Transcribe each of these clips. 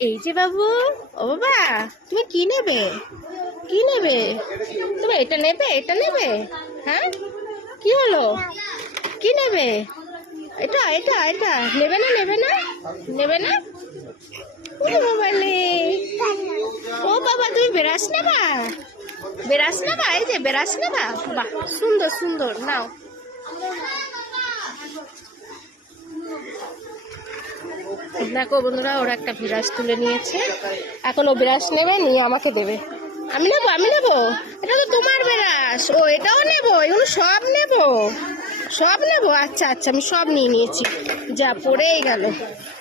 এই যে বাবু, ও বাবা, তুমি কি নেবে? কি নেবে তুমি? এটা নেবে? এটা নেবে? হ্যাঁ, কি হলো? কি নেবে? এটা এটা এটা নেবে না? নেবে না? নেবে না? ও বাবালে, ও বাবা, তুমি বেরাস নেবা? বেরাস নেবা? এই যে বেরাস নেবা? বাহ, সুন্দর সুন্দর, নাও। দেখো বন্ধুরা, ওরা একটা বিরাজ তুলে নিয়েছে। এখন ও বিরাজ নেবে, নিয়ে আমাকে দেবে। আমি নেবো, আমি নেবো। এটা তো তোমার বিরাজ। ও, এটাও নেবো? এগুলো সব নেবো? সব নেবো? আচ্ছা আচ্ছা, আমি সব নিয়ে নিয়েছি। যা, পড়েই গেল,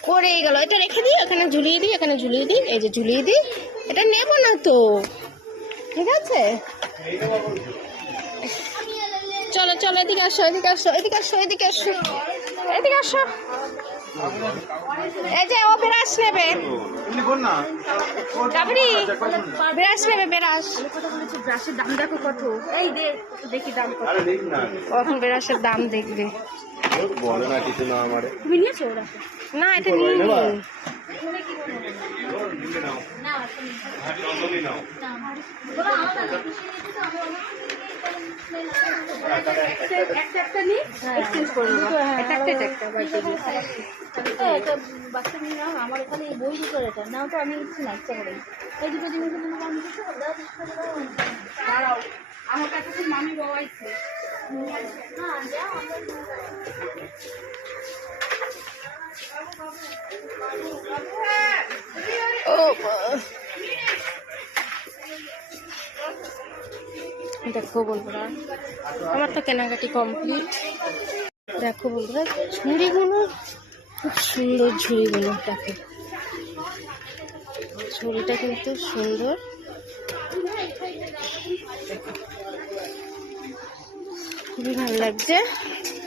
পড়েই গেল। এটা রেখে দিই, এখানে ঝুলিয়ে দিই, এখানে ঝুলিয়ে দিই, এই যে ঝুলিয়ে দিই। এটা নেবো না তো, ঠিক আছে? চলো চলো, এদিকে আসো, এদিকে আসো, এদিকে আসো, এদিকে আসো, এদিকে আসো। এই যে ও বিরাজ নেবে, কাবরি বিরাজ নেবে, বিরাজ। ব্রাশের দাম দেখো কত। এই দেখি দাম কত। কখন বিরাজের দাম দেখবে? তুমি নিয়েছো? না, এটা নিয়ে নি। একটা নিই, এক্সচেঞ্জ করে নেবো। একটা বাচ্চা নিয়ে নাও, আমার ওখানে বই দুটো রেখে নাও তো, আমি ইচ্ছি না, ইচ্ছা করে এই দুটো জিনিস দাঁড়াও, আমার কাছে খুব মামি বাবা ইচ্ছে। দেখো বন্ধুরা, আমার তো কেনাকাটি কমপ্লিট। দেখো বন্ধুরা, ঝুড়িগুলো খুব সুন্দর। ঝুড়িগুলো দেখো, ঝুড়িটা কিন্তু সুন্দর। খুবই ভালো লাগছে।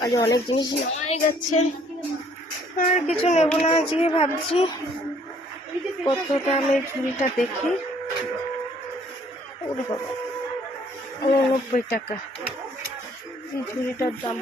আজ অনেক জিনিস নেওয়া গেছে, আর কিছু নেবো না যে ভাবছি। কত দামের ঝুড়িটা দেখি। ওরে বাবা, 89 টাকা এই ঝুড়িটার দাম।